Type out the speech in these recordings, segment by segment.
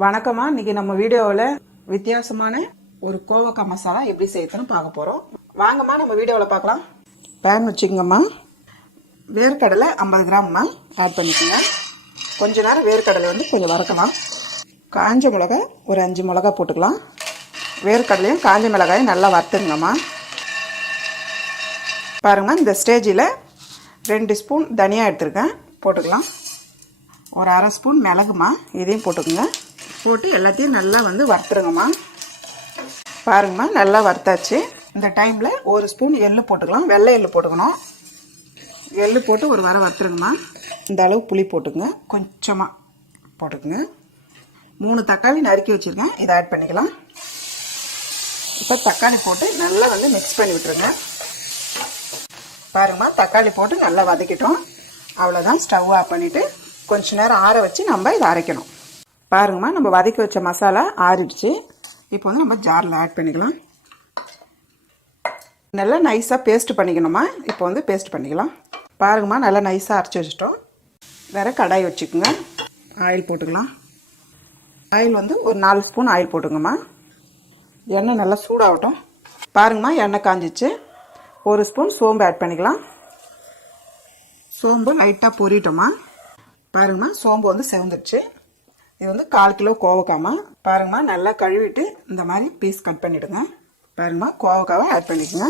வணக்கம்மா. இன்னைக்கு நம்ம வீடியோவில் வித்தியாசமான ஒரு கோவக்காய் மசாலா எப்படி செய்யறதுன்னு பார்க்க போகிறோம். வாங்கம்மா நம்ம வீடியோவில் பார்க்கலாம். பேன் வச்சுக்கோங்கம்மா. வேர்க்கடலை 50 கிராம்மா ஆட் பண்ணிக்கோங்க. கொஞ்ச நேரம் வேர்க்கடலை வந்து கொஞ்சம் வறுக்கலாம். காஞ்ச மிளகா ஒரு 5 மிளகா போட்டுக்கலாம். வேர்க்கடலையும் காஞ்ச மிளகாயும் நல்லா வறுத்துங்கம்மா. பாருங்கம்மா, இந்த ஸ்டேஜில் 2 ஸ்பூன் தனியாக எடுத்துருக்கேன், போட்டுக்கலாம். ஒரு அரை ஸ்பூன் மிளகுமா, இதையும் போட்டுக்கோங்க. போட்டு எல்லாத்தையும் நல்லா வந்து வறுத்துருங்கம்மா. பாருங்கம்மா, நல்லா வறுத்தாச்சு. இந்த டைமில் ஒரு ஸ்பூன் எள்ளு போட்டுக்கலாம். வெள்ளை எள்ளு போட்டுக்கணும். எள்ளு போட்டு ஒரு வரை வறுத்துருங்கம்மா. இந்த அளவு புளி போட்டுக்கோங்க, கொஞ்சமாக போட்டுக்கோங்க. 3 தக்காளி நறுக்கி வச்சுருக்கேன், இதை ஆட் பண்ணிக்கலாம். இப்போ தக்காளி போட்டு நல்லா வந்து மிக்ஸ் பண்ணி விட்டுருங்க. பாருங்கம்மா, தக்காளி போட்டு நல்லா வதக்கிட்டோம். அவ்வளோதான். ஸ்டவ் ஆஃப் பண்ணிவிட்டு கொஞ்ச நேரம் ஆற வச்சு நம்ம இதை அரைக்கணும். பாருங்கம்மா, நம்ம வதக்கி வச்ச மசாலா ஆறிடுச்சு. இப்போ வந்து நம்ம ஜாரில் ஆட் பண்ணிக்கலாம். நல்லா நைஸாக பேஸ்ட் பண்ணிக்கணுமா. இப்போ வந்து பேஸ்ட் பண்ணிக்கலாம். பாருங்கம்மா, நல்லா நைஸாக அரைச்சி வச்சிட்டோம். வேறு கடாய் வச்சுக்கோங்க. ஆயில் போட்டுக்கலாம். ஆயில் வந்து ஒரு 4 ஸ்பூன் ஆயில் போட்டுங்கம்மா. எண்ணெய் நல்லா சூடாகட்டும். பாருங்கம்மா, எண்ணெய் காஞ்சிச்சு. ஒரு ஸ்பூன் சோம்பு ஆட் பண்ணிக்கலாம். சோம்பு லைட்டாக பொரிட்டோமா. பாருங்கம்மா, சோம்பு வந்து செவந்துடுச்சு. இது வந்து 1/4 கிலோ கோவக்காய்மா. பாருங்கம்மா, நல்லா கழுவிட்டு இந்த மாதிரி பீஸ் கட் பண்ணிவிடுங்க. பாருங்கம்மா, கோவக்காவை ஆட் பண்ணிக்கோங்க.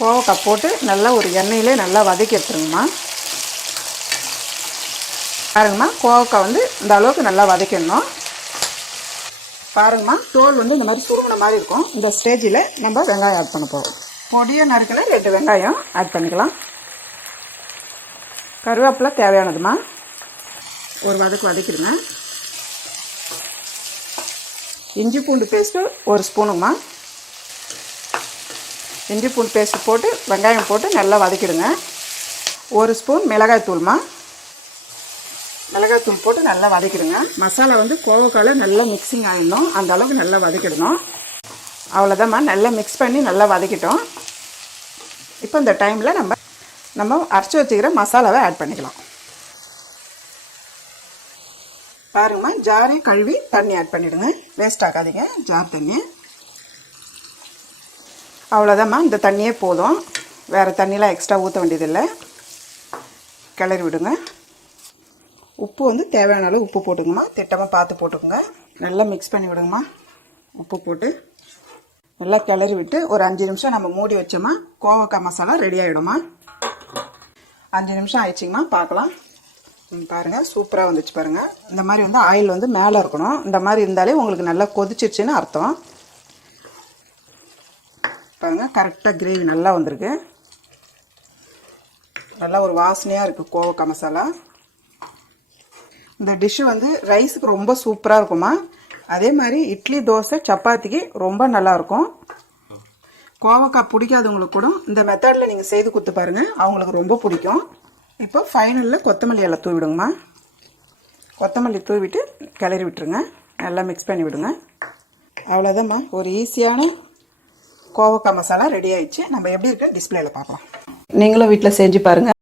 கோவக்காய் போட்டு நல்லா ஒரு எண்ணெயிலே நல்லா வதக்கி எடுத்துருங்கம்மா. பாருங்கம்மா, கோவக்காய் வந்து இந்த அளவுக்கு நல்லா வதக்கிடணும். பாருங்கம்மா, தோல் வந்து இந்த மாதிரி சுருங்கின மாதிரி இருக்கும். இந்த ஸ்டேஜில் நம்ம வெங்காயம் ஆட் பண்ண போகிறோம். பொடியை நறுக்கில் 2 வெங்காயம் ஆட் பண்ணிக்கலாம். கருவேப்பிலை தேவையானதுமா. ஒரு வதக்கிடுங்க. இஞ்சி பூண்டு பேஸ்ட்டு 1 ஸ்பூனுங்கம்மா. இஞ்சி பூண்டு பேஸ்ட்டு போட்டு வெங்காயம் போட்டு நல்லா வதக்கிடுங்க. 1 ஸ்பூன் மிளகாய் தூள்மா. மிளகாய் தூள் போட்டு நல்லா வதக்கிடுங்க. மசாலா வந்து கோவக்காயில் நல்லா மிக்சிங் ஆகிடணும், அந்த அளவுக்கு நல்லா வதக்கிடணும். அவ்வளோதாம்மா, நல்லா மிக்ஸ் பண்ணி நல்லா வதக்கிட்டோம். இப்போ இந்த டைமில் நம்ம அரைச்சி வச்சுக்கிற மசாலாவை ஆட் பண்ணிக்கலாம். பாருங்கம்மா, ஜாரையும் கழுவி தண்ணி ஆட் பண்ணிவிடுங்க. வேஸ்ட் ஆக்காதீங்க ஜார் தண்ணி. அவ்வளோதாம்மா, இந்த தண்ணியே போதும். வேறு தண்ணியெலாம் எக்ஸ்ட்ரா ஊற்ற வேண்டியதில்லை. கிளறி விடுங்க. உப்பு வந்து தேவையான அளவு உப்பு போட்டுங்கம்மா. திட்டமாக பார்த்து போட்டுக்கோங்க. நல்லா மிக்ஸ் பண்ணி விடுங்கம்மா. உப்பு போட்டு நல்லா கிளறி விட்டு ஒரு 5 நிமிஷம் நம்ம மூடி வச்சோம்மா, கோவக்காய் மசாலா ரெடி ஆகிடும்மா. 5 நிமிஷம் ஆயிடுச்சிங்கம்மா, பார்க்கலாம். பாருங்கள், சூப்பராக வந்துச்சு பாருங்கள். இந்த மாதிரி வந்து ஆயில் வந்து மேலே இருக்கணும். இந்த மாதிரி இருந்தாலே உங்களுக்கு நல்லா கொதிச்சிருச்சுன்னு அர்த்தம். பாருங்கள், கரெக்டாக கிரேவி நல்லா வந்திருக்கு. நல்லா ஒரு வாசனையாக இருக்குது கோவக்காய் மசாலா. இந்த டிஷ்ஷு வந்து ரைஸுக்கு ரொம்ப சூப்பராக இருக்குமா. அதே மாதிரி இட்லி, தோசை, சப்பாத்திக்கு ரொம்ப நல்லாயிருக்கும். கோவக்காய் பிடிக்காதவங்களுக்கு கூட இந்த மெத்தடில் நீங்கள் செய்து கொடுத்து பாருங்கள், அவங்களுக்கு ரொம்ப பிடிக்கும். இப்போ ஃபைனலில் கொத்தமல்லி எல்லாம் தூவிடுங்கம்மா. கொத்தமல்லி தூவிட்டு கிளறி விட்டுருங்க. நல்லா மிக்ஸ் பண்ணி விடுங்க. அவ்வளோதாம்மா, ஒரு ஈஸியான கோவக்காய் மசாலா ரெடி ஆயிடுச்சு. நம்ம எப்படி இருக்க டிஸ்பிளேல பார்க்கலாம். நீங்களும் வீட்டில் செஞ்சு பாருங்கள்.